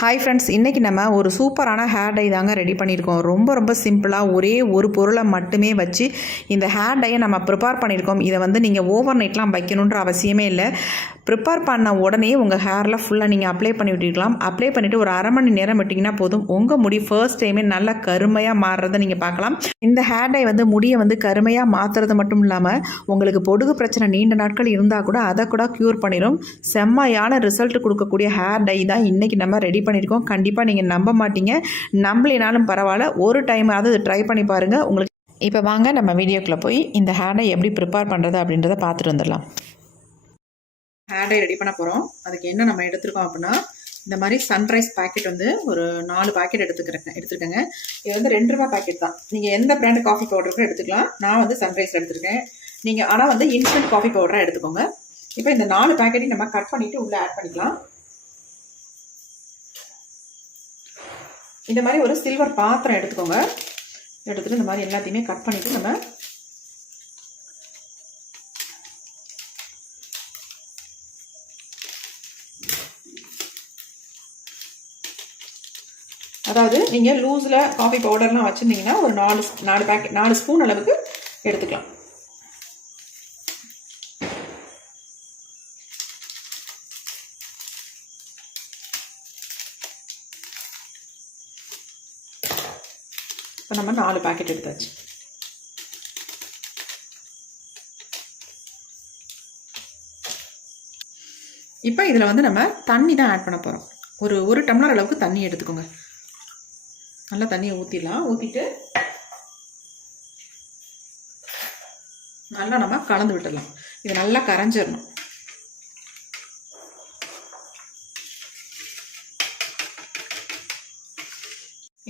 Hi friends, இன்றைக்கி நம்ம ஒரு சூப்பரான ஹேர் டை தாங்க ரெடி பண்ணியிருக்கோம். ரொம்ப சிம்பிளாக ஒரே ஒரு பொருளை மட்டுமே வச்சு இந்த ஹேர் டையை நம்ம ப்ரிப்பேர் பண்ணியிருக்கோம். இதை நீங்கள் ஓவர் நைட்லாம் வைக்கணுன்ற அவசியமே இல்லை. ப்ரிப்பேர் பண்ண உடனே உங்கள் ஹேரில் ஃபுல்லாக நீங்கள் அப்ளை பண்ணி விட்டுக்கலாம். அப்ளை பண்ணிவிட்டு ஒரு அரை மணி நேரம் விட்டிங்கன்னா போதும், உங்கள் முடி ஃபர்ஸ்ட் டைமே நல்லா கருமையாக மாறுறதை நீங்கள் பார்க்கலாம். இந்த ஹேர் டை முடியை கருமையாக மாற்றுறது மட்டும் இல்லாமல் உங்களுக்கு பொடுகு பிரச்சனை நீண்ட நாட்கள் இருந்தால் கூட அதை கூட க்யூர் பண்ணிடும். செம்மையான ரிசல்ட் கொடுக்கக்கூடிய ஹேர் டை தான் இன்றைக்கி நம்ம ரெடி பண்ணியிருக்கோம். கண்டிப்பாக நீங்கள் நம்ப மாட்டீங்க. நம்பலினாலும் பரவாயில்ல, ஒரு டைம் அது ட்ரை பண்ணி பாருங்கள். உங்களுக்கு இப்போ வாங்க நம்ம வீடியோக்குள்ளே போய் இந்த ஹேர் டை எப்படி ப்ரிப்பேர் பண்ணுறது அப்படின்றத பார்த்துட்டு வந்துடலாம். ஹேர் டை ரெடி பண்ண போகிறோம். அதுக்கு என்ன நம்ம எடுத்துருக்கோம் அப்படின்னா, இந்த மாதிரி சன்ரைஸ் பேக்கெட் ஒரு 4 பேக்கெட் எடுத்துருக்கேங்க. இது ₹2 பேக்கெட் தான். நீங்கள் எந்த பிராண்ட் காஃபி பவுடருக்கும் எடுத்துக்கலாம். நான் சன்ரைஸ் எடுத்துருக்கேன். நீங்கள் ஆனால் இன்ஸ்டன்ட் காஃபி பவுடராக எடுத்துக்கோங்க. இப்போ இந்த 4 பேக்கெட்டையும் நம்ம கட் பண்ணிவிட்டு உள்ளே ஆட் பண்ணிக்கலாம். இந்த மாதிரி ஒரு சில்வர் பாத்திரம் எடுத்துக்கோங்க. எடுத்துகிட்டு இந்த மாதிரி எல்லாத்தையுமே கட் பண்ணிவிட்டு நம்ம அதாவது நீங்கள் லூஸில் காஃபி பவுடர்லாம் வச்சுருந்தீங்கன்னா ஒரு 4 ஸ்பூன் அளவுக்கு எடுத்துக்கலாம். இப்போ நம்ம 4 பேக்கெட் எடுத்தாச்சு. இப்போ இதில் நம்ம தண்ணி தான் ஆட் பண்ண போகிறோம். ஒரு டம்ளர் அளவுக்கு தண்ணி எடுத்துக்கோங்க. நல்லா தண்ணியை ஊற்றிடலாம். ஊற்றிட்டு நல்லா நம்ம கலந்து விட்டுடலாம். இது நல்லா கரைஞ்சிடணும்.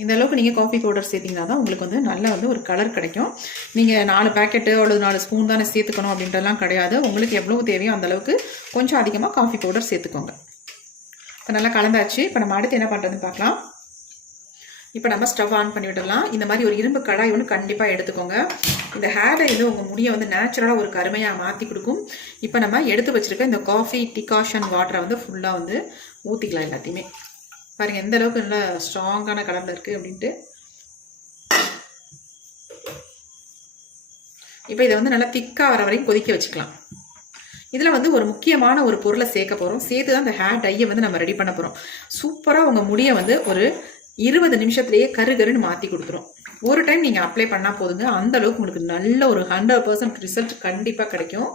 இந்த அளவுக்கு நீங்கள் காஃபி பவுடர் சேர்த்திங்கன்னா தான் உங்களுக்கு நல்ல ஒரு கலர் கிடைக்கும். நீங்கள் 4 பேக்கெட்டு அல்லது 4 ஸ்பூன் தானே சேர்த்துக்கணும் அப்படின்றலாம் கிடையாது. உங்களுக்கு எவ்வளவு தேவையோ அந்த அளவுக்கு கொஞ்சம் அதிகமாக காஃபி பவுடர் சேர்த்துக்கோங்க. இப்போ நல்லா கலந்தாச்சு. இப்போ நம்ம அடுத்து என்ன பண்ணுறதுன்னு பார்க்கலாம். இப்போ நம்ம ஸ்டவ் ஆன் பண்ணி விடலாம். இந்த மாதிரி ஒரு இரும்பு கடாய் கண்டிப்பாக எடுத்துக்கோங்க. இந்த ஹேரை உங்கள் முடியை நேச்சுரலாக ஒரு கருமையாக மாற்றி கொடுக்கும். இப்போ நம்ம எடுத்து வச்சுருக்க இந்த காஃபி டிகாஷன் வாட்டரை ஃபுல்லாக ஊற்றிக்கலாம். எல்லாத்தையுமே பாருங்கள் எந்த அளவுக்கு நல்லா ஸ்ட்ராங்கான கலரில் இருக்குது அப்படின்ட்டு. இப்போ இதை நல்லா திக்காக வர வரைக்கும் கொதிக்க வச்சுக்கலாம். இதில் ஒரு முக்கியமான ஒரு பொருளை சேர்க்க போகிறோம். சேர்த்து தான் இந்த ஹேர் டையை நம்ம ரெடி பண்ண போகிறோம். சூப்பராக உங்கள் முடியை ஒரு 20 நிமிஷத்துலேயே கருன்னு மாற்றி கொடுத்துரும். ஒரு டைம் நீங்கள் அப்ளை பண்ணால் போதுங்க. அந்த அளவுக்கு உங்களுக்கு நல்ல ஒரு 100% ரிசல்ட் கண்டிப்பாக கிடைக்கும்.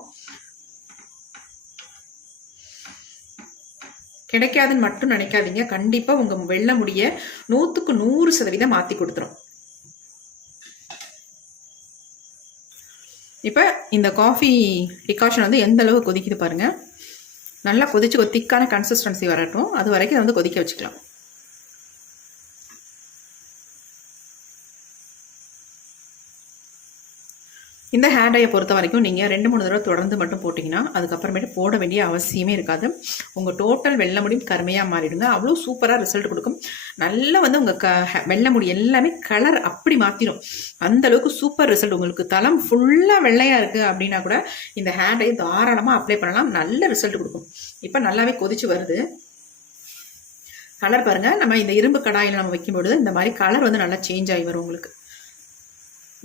கிடைக்காதுன்னு மட்டும் நினைக்காதீங்க. கண்டிப்பாக உங்கள் வெள்ளை முடிய 100க்கு 100% மாற்றி கொடுத்துரும். இப்போ இந்த காஃபி டிகாஷன் எந்த அளவு கொதிக்குது பாருங்கள். நல்லா கொதிச்சு ஒரு திக்கான கன்சிஸ்டன்சி வரட்டும். அது வரைக்கும் கொதிக்க வச்சுக்கலாம். இந்த ஹேர் டையை பொறுத்த வரைக்கும் நீங்கள் 2-3 தடவை தொடர்ந்து மட்டும் போட்டிங்கன்னா அதுக்கப்புறமேட்டு போட வேண்டிய அவசியமே இருக்காது. உங்கள் டோட்டல் வெள்ளை முடி கருமையாக மாறிடுங்க. அவ்வளோ சூப்பராக ரிசல்ட் கொடுக்கும். நல்லா உங்கள் வெள்ளை முடி எல்லாமே கலர் அப்படி மாற்றிடும். அந்தளவுக்கு சூப்பர் ரிசல்ட். உங்களுக்கு தலம் ஃபுல்லாக வெள்ளையாக இருக்குது அப்படின்னா கூட இந்த ஹேர் டை தாராளமாக அப்ளை பண்ணலாம். நல்ல ரிசல்ட் கொடுக்கும். இப்போ நல்லாவே கொதிச்சு வருது. கலர் பாருங்கள். நம்ம இந்த இரும்பு கடாயில் நம்ம வைக்கும்போது இந்த மாதிரி கலர் நல்லா சேஞ்ச் ஆகி வரும். உங்களுக்கு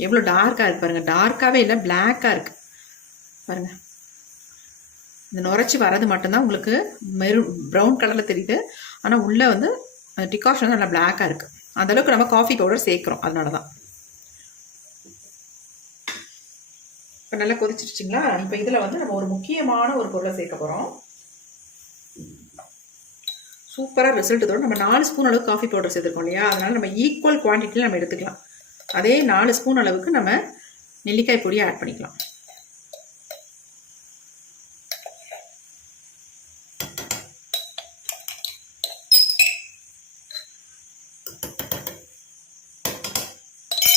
எவ்வளோ டார்க்காக இருக்குது பாருங்கள். டார்க்காகவே இல்லை, பிளாக்காக இருக்குது பாருங்கள். இந்த நுரைச்சி வரது மட்டும்தான் உங்களுக்கு ப்ரௌன் கலரில் தெரியுது. ஆனால் உள்ளே அந்த டிகாஷன் நல்லா பிளாக்காக இருக்குது. அந்தளவுக்கு நம்ம காஃபி பவுடர் சேர்க்குறோம். அதனால தான். இப்போ நல்லா கொதிச்சிருச்சிங்களா. இப்போ இதில் நம்ம ஒரு முக்கியமான ஒரு பொருளை சேர்க்க போகிறோம். சூப்பராக ரிசல்ட் தரும். நம்ம 4 ஸ்பூன் அளவுக்கு காஃபி பவுடர் சேர்த்துருக்கோம் இல்லையா. அதனால் நம்ம ஈக்குவல் குவான்டிட்டியில் நம்ம எடுத்துக்கலாம். அதே 4 ஸ்பூன் அளவுக்கு நம்ம நெல்லிக்காய் பொடியை ஆட் பண்ணிக்கலாம்.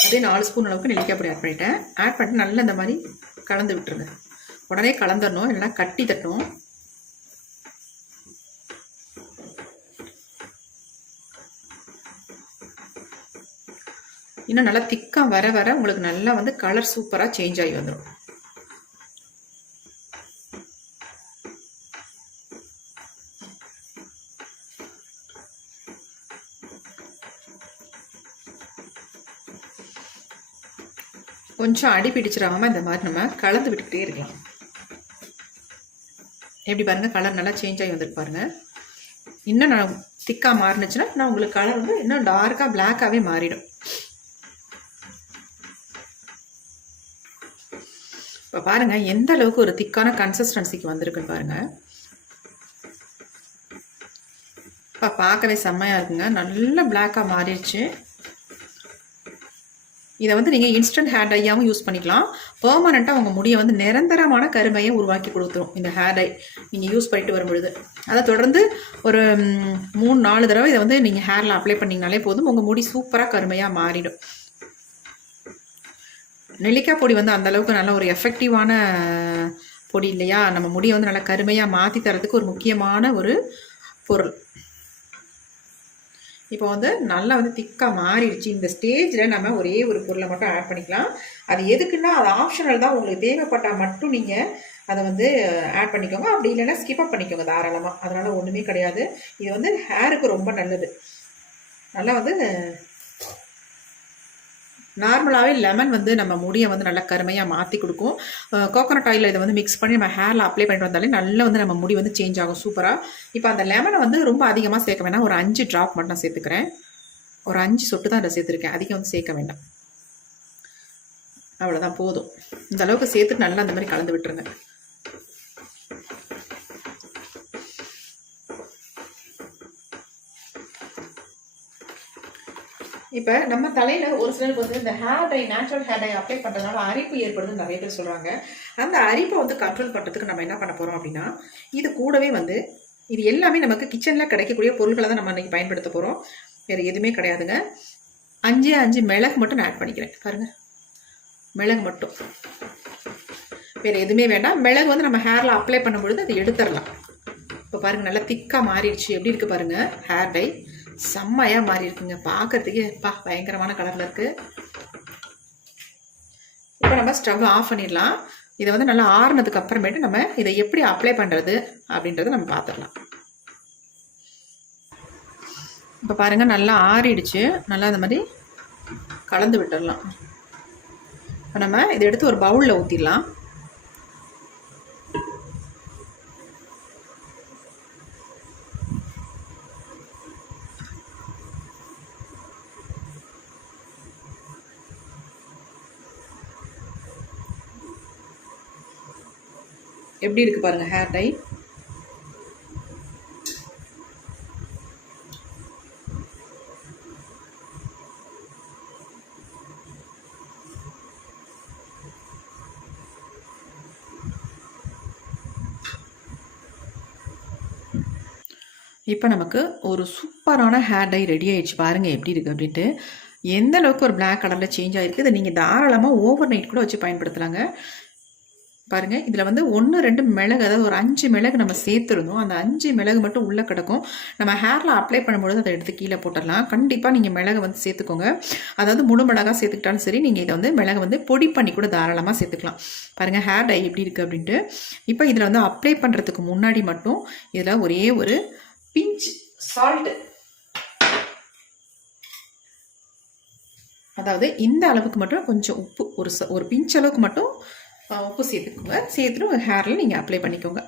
அதே 4 ஸ்பூன் அளவுக்கு நெல்லிக்காய் பொடி ஆட் பண்ணிட்டேன். ஆட் பண்ணிட்டு நல்லா இந்த மாதிரி கலந்து விட்டுருங்க. உடனே கலந்துடணும், இல்லைன்னா கட்டி தட்டும். இன்னும் நல்லா திக்காக வர வர உங்களுக்கு நல்லா கலர் சூப்பராக சேஞ்ச் ஆகி வந்துடும். கொஞ்சம் அடி பிடிச்சிடாமல் இந்த மாதிரி நம்ம கலந்து விட்டுக்கிட்டே இருக்கலாம். எப்படி பாருங்கள், கலர் நல்லா சேஞ்ச் ஆகி வந்துருக்கு பாருங்கள். இன்னும் நான் திக்காக மாறினுச்சுன்னா நான் உங்களுக்கு கலர் வந்து இன்னும் டார்க்காக பிளாக்காகவே மாறிடும். இப்போ பாருங்கள் எந்த அளவுக்கு ஒரு திக்கான கன்சிஸ்டன்சிக்கு வந்திருக்குன்னு பாருங்கள். இப்போ பார்க்கவே செம்மையாக இருக்குங்க, நல்ல பிளாக்காக மாறிடுச்சு. இதை வந்து நீங்கள் இன்ஸ்டன்ட் ஹேர் டையாகவும் யூஸ் பண்ணிக்கலாம். பெர்மனெண்ட்டாக உங்கள் முடியை வந்து நிரந்தரமான கருமையை உருவாக்கி கொடுத்துரும் இந்த ஹேர் டை நீங்கள் யூஸ் பண்ணிட்டு வரும்பொழுது. அதை தொடர்ந்து ஒரு 3-4 தடவை இதை வந்து நீங்கள் ஹேரில் அப்ளை பண்ணிங்கனாலே போதும், உங்கள் முடி சூப்பராக கருமையாக மாறிடும். நெல்லிக்காய் பொடி வந்து அந்தளவுக்கு நல்ல ஒரு எஃபெக்டிவான பொடி இல்லையா, நம்ம முடியை வந்து நல்லா கருமையாக மாற்றி தரதுக்கு ஒரு முக்கியமான ஒரு பொருள். இப்போ வந்து நல்லா வந்து திக்காக மாறிடுச்சு. இந்த ஸ்டேஜில் நம்ம ஒரே ஒரு பொருளை மட்டும் ஆட் பண்ணிக்கலாம். அது எதுக்குன்னா அது ஆப்ஷனல் தான், உங்களுக்கு தேவைப்பட்டால் மட்டும் நீங்கள் அதை வந்து ஆட் பண்ணிக்கோங்க, அப்படி இல்லைன்னா ஸ்கிப் பண்ணிக்கோங்க தாராளமாக, அதனால் ஒன்றுமே கிடையாது. இது வந்து ஹேருக்கு ரொம்ப நல்லது. நல்லா வந்து நார்மலாகவே லெமன் வந்து நம்ம முடியை வந்து நல்லா கருமையாக மாற்றி கொடுக்கும். கோகோனட் ஆயிலில் இதை வந்து மிக்ஸ் பண்ணி நம்ம ஹேரில் அப்ளை பண்ணிட்டு வந்தாலே நல்லா வந்து நம்ம முடி வந்து சேஞ்ச் ஆகும் சூப்பராக. இப்போ அந்த லெமனை வந்து ரொம்ப அதிகமாக சேர்க்க வேண்டாம், ஒரு 5 ட்ராப் மட்டும் நான் சேர்த்துக்கிறேன். ஒரு 5 சொட்டு தான் அதை சேர்த்துருக்கேன், அதிகம் வந்து சேர்க்க வேண்டாம். அவ்வளோதான் போதும். இந்த அளவுக்கு சேர்த்துட்டு நல்லா அந்த மாதிரி கலந்து விட்டுருங்க. இப்போ நம்ம தலையில் ஒரு சிலருக்கு வந்து இந்த hair dye, natural hair dye apply பண்ணுறதுனால அரிப்பு ஏற்படுதுன்னு நிறைய பேர் சொல்கிறாங்க. அந்த அரிப்பை வந்து கண்ட்ரோல் பண்ணுறதுக்கு நம்ம என்ன பண்ண போகிறோம் அப்படின்னா, இது கூடவே வந்து இது எல்லாமே நமக்கு கிச்சனில் கிடைக்கக்கூடிய பொருட்களை தான் நம்ம அன்றைக்கி பயன்படுத்த போகிறோம், வேறு எதுவுமே கிடையாதுங்க. 5 மிளகு மட்டும் நான் ஆட் பண்ணிக்கிறேன் பாருங்கள், மிளகு மட்டும், வேறு எதுவுமே வேண்டாம். மிளகு வந்து நம்ம ஹேரில் அப்ளை பண்ணும்பொழுது அதை எடுத்துடலாம். இப்போ பாருங்கள் நல்லா திக்காக மாறிடுச்சு, எப்படி இருக்குது பாருங்கள் ஹேர் டை செம்மையாக மாறி இருக்குங்க, பார்க்கறதுக்கே பயங்கரமான கலரில் இருக்குது. இப்போ நம்ம ஸ்டவ் ஆஃப் பண்ணிடலாம். இதை வந்து நல்லா ஆறுனதுக்கு அப்புறமேட்டு நம்ம இதை எப்படி அப்ளை பண்ணுறது அப்படின்றத நம்ம பார்த்துடலாம். இப்போ பாருங்கள் நல்லா ஆறிடுச்சு, நல்லா இந்த மாதிரி கலந்து விட்டுடலாம். இப்போ நம்ம இதை எடுத்து ஒரு பவுலில் ஊற்றிடலாம். எப்படி இருக்கு பாருங்க ஹேர் டை. இப்போ நமக்கு ஒரு சூப்பரான ஹேர் டை ரெடி ஆயிடுச்சு பாருங்க எப்படி இருக்கு அப்படின்ட்டு. எந்த அளவுக்கு ஒரு பிளாக் கலரில் சேஞ்ச் ஆகிருக்கு. இதை நீங்கள் தாராளமாக ஓவர் நைட் கூட வச்சு பயன்படுத்தலாங்க. பாருங்கள் இதில் வந்து 1-2 மிளகு, அதாவது ஒரு 5 மிளகு நம்ம சேர்த்துருந்தோம். அந்த 5 மிளகு மட்டும் உள்ளே கிடக்கும். நம்ம ஹேரில் அப்ளை பண்ணும்போது அதை எடுத்து கீழே போட்டுடலாம். கண்டிப்பாக நீங்கள் மிளகு வந்து சேர்த்துக்கோங்க. அதாவது முழு மிளகாக சேர்த்துக்கிட்டாலும் சரி, நீங்கள் இதை வந்து மிளகு வந்து பொடி பண்ணி கூட தாராளமாக சேர்த்துக்கலாம். பாருங்கள் ஹேர் டை எப்படி இருக்குது அப்படின்ட்டு. இப்போ இதில் வந்து அப்ளை பண்ணுறதுக்கு முன்னாடி மட்டும் இதில் ஒரே ஒரு பிஞ்ச் சால்ட், அதாவது இந்த அளவுக்கு மட்டும் கொஞ்சம் உப்பு, ஒரு பிஞ்ச் அளவுக்கு மட்டும் உப்பு சேர்த்துக்கோங்க. சேர்த்துட்டு ஹேரில் நீங்கள் அப்ளை பண்ணிக்கோங்க.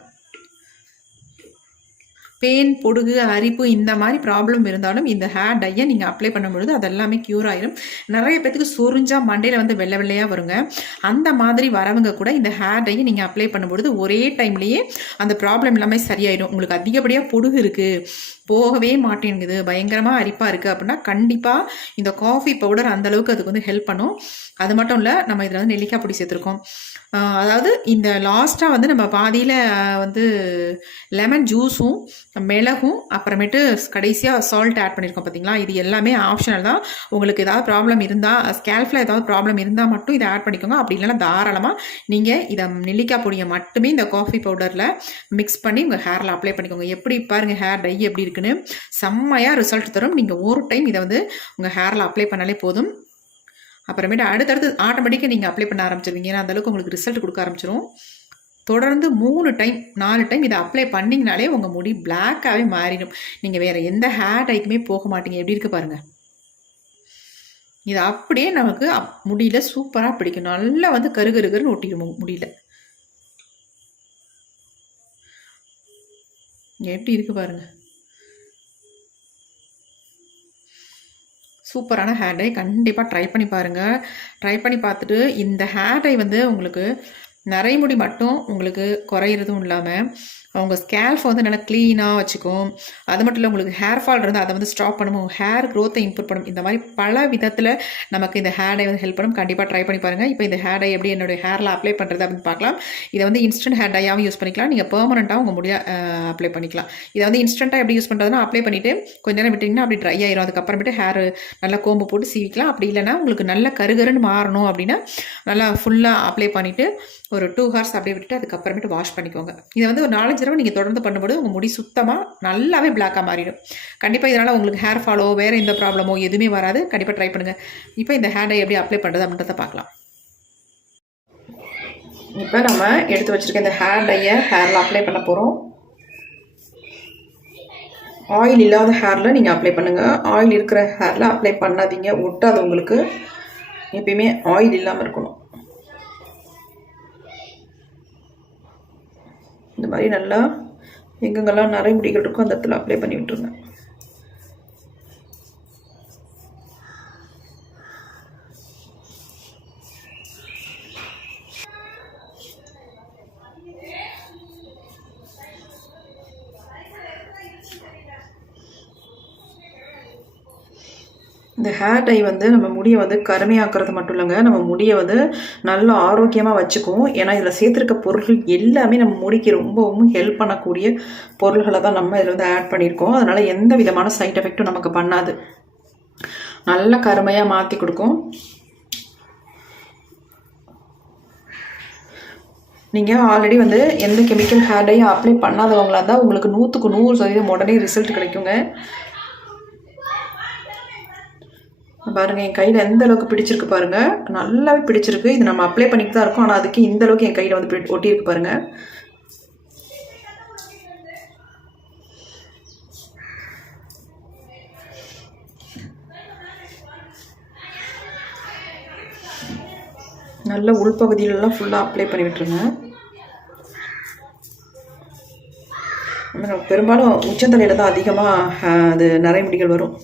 பெயின், பொடுகு, அரிப்பு இந்த மாதிரி ப்ராப்ளம் இருந்தாலும் இந்த ஹேர் டையை நீங்கள் அப்ளை பண்ணும்பொழுது அதெல்லாமே க்யூர் ஆயிரும். நிறைய பேத்துக்கு சொரிஞ்சா மண்டையில் வந்து வெள்ளை வெள்ளையாக வருங்க. அந்த மாதிரி வரவங்க கூட இந்த ஹேர் டையை நீங்கள் அப்ளை பண்ணும்பொழுது ஒரே டைம்லேயே அந்த ப்ராப்ளம் எல்லாமே சரியாயிடும். உங்களுக்கு அதிகப்படியாக பொடுகு இருக்குது, போகவே மாட்டேங்குது, பயங்கரமாக அரிப்பாக இருக்குது அப்படின்னா கண்டிப்பாக இந்த காஃபி பவுடர் அந்தளவுக்கு அதுக்கு வந்து ஹெல்ப் பண்ணும். அது மட்டும் இல்லை, நம்ம இதில் வந்து நெல்லிக்காய் பொடி சேர்த்துருக்கோம். அதாவது இந்த லாஸ்ட்டாக வந்து நம்ம பாதியில் வந்து லெமன் ஜூஸும் மிளகும் அப்புறமேட்டு கடைசியாக சால்ட் ஆட் பண்ணியிருக்கோம் பார்த்தீங்களா. இது எல்லாமே ஆப்ஷனல் தான். உங்களுக்கு ஏதாவது ப்ராப்ளம் இருந்தால், ஸ்கேல்ஃபில் ஏதாவது ப்ராப்ளம் இருந்தால் மட்டும் இதை ஆட் பண்ணிக்கோங்க. அப்படி இல்லைன்னா தாராளமாக நீங்கள் இதை நெல்லிக்காய் பொடியை மட்டுமே இந்த காஃபி பவுடரில் மிக்ஸ் பண்ணி உங்கள் ஹேரில் அப்ளை பண்ணிக்கோங்க. எப்படி பாருங்கள் ஹேர் டை எப்படி இருக்குன்னு, செம்மையாக ரிசல்ட் தரும். நீங்கள் ஒரு டைம் இதை வந்து உங்கள் ஹேரில் அப்ளை பண்ணாலே போதும். அப்புறமேட்டு அடுத்தடுத்து ஆட்டோமேட்டிக்காக நீங்கள் அப்ளை பண்ண ஆரம்பிச்சிருவீங்க. ஏன்னா அந்தளவுக்கு உங்களுக்கு ரிசல்ட் கொடுக்க ஆரம்பிச்சிடும். தொடர்ந்து 3 டைம் 4 டைம் இதை அப்ளை பண்ணிங்கனாலே உங்கள் முடி பிளாக்காகவே மாறிடும். நீங்கள் வேறு எந்த ஹேர் டைக்குமே போக மாட்டீங்க. எப்படி இருக்குது பாருங்கள். இது அப்படியே நமக்கு முடியல சூப்பராக பிடிக்கும். நல்லா வந்து கருகருன்னு ஒட்டிடும் முடியல. எப்படி இருக்குது பாருங்கள். சூப்பரான ஹேர் டை கண்டிப்பாக ட்ரை பண்ணி பாருங்கள். ட்ரை பண்ணி பார்த்துட்டு இந்த ஹேர் டை வந்து உங்களுக்கு நரைமுடி மட்டும் உங்களுக்கு குறையிறதும் இல்லாமல் உங்கள் ஸ்கேல்ஃபை வந்து நல்லா க்ளீனாக வச்சுக்கும். அது மட்டும் இல்லை, உங்களுக்கு ஹேர் ஃபால் இருந்தால் அதை வந்து ஸ்டாப் பண்ணும், ஹேர் க்ரோத்தை இம்ப்ரூவ் பண்ணும். இந்த மாதிரி பல விதத்தில் நமக்கு இந்த ஹேர் டை வந்து ஹெல்ப் பண்ணும். கண்டிப்பாக ட்ரை பண்ணி பாருங்கள். இப்போ இந்த ஹேர் டை எப்படி என்னுடைய ஹேரில் அப்ளை பண்ணுறது அப்படின்னு பார்க்கலாம். இதை வந்து இன்ஸ்டன்ட் ஹேர் டையாகவும் யூஸ் பண்ணிக்கலாம், நீங்கள் பெர்மனெண்ட்டாக உங்கள் முடிய அப்ளை பண்ணிக்கலாம். இதை வந்து இன்ஸ்டண்ட்டாக எப்படி யூஸ் பண்ணுறதுனா, அப்ளை பண்ணிவிட்டு கொஞ்ச நேரம் விட்டிங்கன்னா அப்படி ட்ரை ஆயிரும். அதுக்கப்புறமேட்டு ஹேர் நல்லா கோம்பு போட்டு சீவிக்கலாம். அப்படி இல்லைனா உங்களுக்கு நல்ல கருகருன்னு மாறணும் அப்படின்னா நல்லா ஃபுல்லாக அப்ளை பண்ணிவிட்டு ஒரு 2 ஹவர்ஸ் அப்படியே விட்டுட்டு அதுக்கப்புறமேட்டு வாஷ் பண்ணிக்கோங்க. இதை வந்து ஒரு 4-5 தடவை நீங்கள் தொடர்ந்து பண்ணும்போது உங்கள் முடி சுத்தமாக நல்லாவே பிளாக்காக மாறிடும். கண்டிப்பாக இதனால் உங்களுக்கு ஹேர் ஃபாலோ வேறு எந்த ப்ராப்ளமோ எதுவுமே வராது. கண்டிப்பாக ட்ரை பண்ணுங்கள். இப்போ இந்த ஹேர் டை எப்படி அப்ளை பண்ணுறது அப்படின்றத பார்க்கலாம். இப்போ நம்ம எடுத்து வச்சுருக்க இந்த ஹேர் டையை ஹேரில் அப்ளை பண்ண போகிறோம். ஆயில் இல்லாத ஹேரில் நீங்கள் அப்ளை பண்ணுங்கள். ஆயில் இருக்கிற ஹேரில் அப்ளை பண்ணாதீங்க, ஒட்டாது உங்களுக்கு. எப்பயுமே ஆயில் இல்லாமல் இருக்கணும். இந்த மாதிரி நல்லா எங்கெங்கெல்லாம் நிறைய முடிகள் இருக்கும் அந்த இடத்துல அப்ளை பண்ணி விட்டுருங்க. இந்த ஹேர் டை வந்து நம்ம முடியை வந்து கருமையாக்குறது மட்டும் இல்லைங்க, நம்ம முடியை வந்து நல்லா ஆரோக்கியமாக வச்சுக்கும். ஏன்னா இதில் சேர்த்துருக்க பொருட்கள் எல்லாமே நம்ம முடிக்கு ரொம்பவும் ஹெல்ப் பண்ணக்கூடிய பொருள்களை தான் நம்ம இதில் வந்து ஆட் பண்ணியிருக்கோம். அதனால் எந்த விதமான சைட் எஃபெக்ட்டும் நமக்கு பண்ணாது, நல்ல கருமையாக மாற்றி கொடுக்கும். நீங்கள் ஆல்ரெடி வந்து எந்த கெமிக்கல் ஹேர் டையும் அப்ளை பண்ணாதவங்களாக இருந்தால் உங்களுக்கு 100க்கு 100% உடனே ரிசல்ட் கிடைக்குங்க. பாருங்கள், என் கையில் எந்த அளவுக்கு பிடிச்சிருக்கு பாருங்கள், நல்லாவே பிடிச்சிருக்கு. இது நம்ம அப்ளை பண்ணிட்டு தான் இருக்கோம், ஆனால் அதுக்கு இந்த அளவுக்கு என் கையில் வந்து ஒட்டியிருக்கு பாருங்கள். நல்ல உள்பகுதியிலலாம் ஃபுல்லாக அப்ளை பண்ணி விட்டுருங்க. பெரும்பாலும் உச்சந்தலையில் தான் அதிகமாக அது நிறைய முடிகள் வரும்.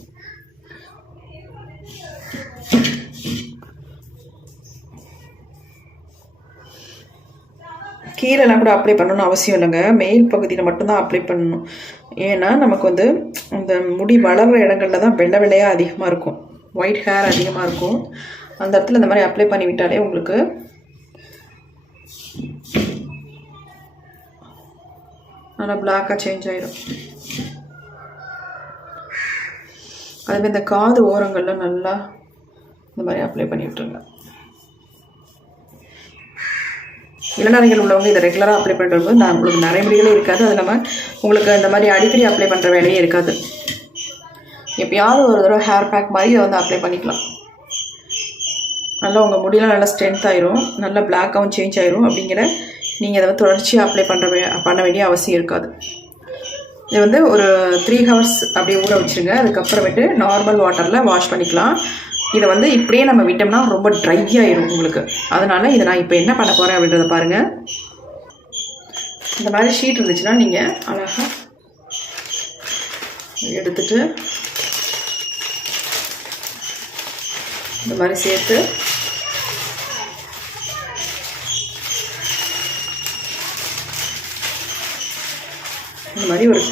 கீழெல்லாம் கூட அப்ளை பண்ணணும்னு அவசியம் இல்லைங்க, மேல் பகுதியில் மட்டும்தான் அப்ளை பண்ணணும். ஏன்னா நமக்கு வந்து அந்த முடி வளர்கிற இடங்களில் தான் வெள்ளை வெள்ளையாக அதிகமாக இருக்கும், ஒயிட் ஹேர் அதிகமாக இருக்கும். அந்த இடத்துல இந்த மாதிரி அப்ளை பண்ணி விட்டாலே உங்களுக்கு நல்லா பிளாக்காக சேஞ்ச் ஆகிடும். அதுமாதிரி இந்த காது ஓரங்களில் நல்லா இந்த மாதிரி அப்ளை பண்ணி விட்டுருங்க. இளநரைகள் உள்ளவங்க இதை ரெகுலராக அப்ளை பண்ணிட்டு வரும்போது நான் உங்களுக்கு நிறைய முடிகளே இருக்காது. அது இல்லாமல் உங்களுக்கு இந்த மாதிரி அடிக்கடி அப்ளை பண்ணுற வேலையே இருக்காது. எப்பயாவது ஒரு தடவை ஹேர் பேக் மாதிரி இதை வந்து அப்ளை பண்ணிக்கலாம். நல்லா உங்கள் முடியெல்லாம் நல்லா ஸ்ட்ரென்த் ஆயிரும், நல்லா பிளாக்காகவும் சேஞ்ச் ஆயிரும். அப்படிங்கிற நீங்கள் அதை வந்து தொடர்ச்சியாக அப்ளை பண்ண வேண்டிய அவசியம் இருக்காது. இது வந்து ஒரு 3 ஹவர்ஸ் அப்படியே ஊற வச்சுருங்க. அதுக்கப்புறமேட்டு நார்மல் வாட்டரில் வாஷ் பண்ணிக்கலாம். இதை வந்து இப்படியே நம்ம விட்டோம்னா ரொம்ப ட்ரை ஆயிடும் உங்களுக்கு. அதனால் இதை நான் இப்போ என்ன பண்ண போகிறேன் அப்படின்றத பாருங்கள். இந்த மாதிரி ஷீட் இருந்துச்சுன்னா நீங்கள் அழகாக எடுத்துட்டு இந்த மாதிரி சேர்த்து இந்த மாதிரி ஒரு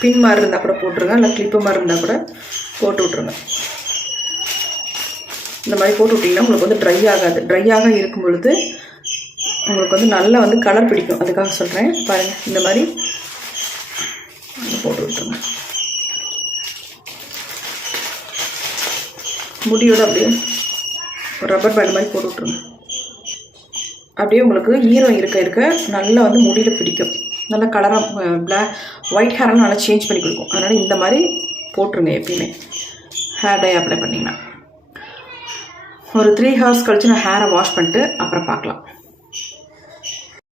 பின் மாதிரி இருந்தால் கூட போட்டுருங்க, இல்லை கிளிப்பு மாதிரி இருந்தால் கூட போட்டு விட்ருங்க. இந்த மாதிரி போட்டு விட்டிங்கன்னா உங்களுக்கு வந்து ட்ரை ஆகாது. ட்ரையாக இருக்கும் பொழுது உங்களுக்கு வந்து நல்லா வந்து கலர் பிடிக்கும். அதுக்காக சொல்கிறேன். பாருங்கள், இந்த மாதிரி போட்டு விட்டுருங்க. முடியோட அப்படியே ஒரு ரப்பர் பேண்ட் மாதிரி போட்டு விட்ருங்க. அப்படியே உங்களுக்கு ஈரம் இருக்க நல்லா வந்து முடியில் பிடிக்கும். நல்லா கலராக ஒயிட் ஹேரெல்லாம் நல்லா சேஞ்ச் பண்ணி கொடுக்கும். அதனால் இந்த மாதிரி போட்டுருங்க எப்பயுமே ஹேர் டை அப்ளை பண்ணிங்கன்னா. ஒரு 3 ஹவர்ஸ் கழித்து நான் ஹேரை வாஷ் பண்ணிட்டு அப்புறம் பார்க்கலாம்.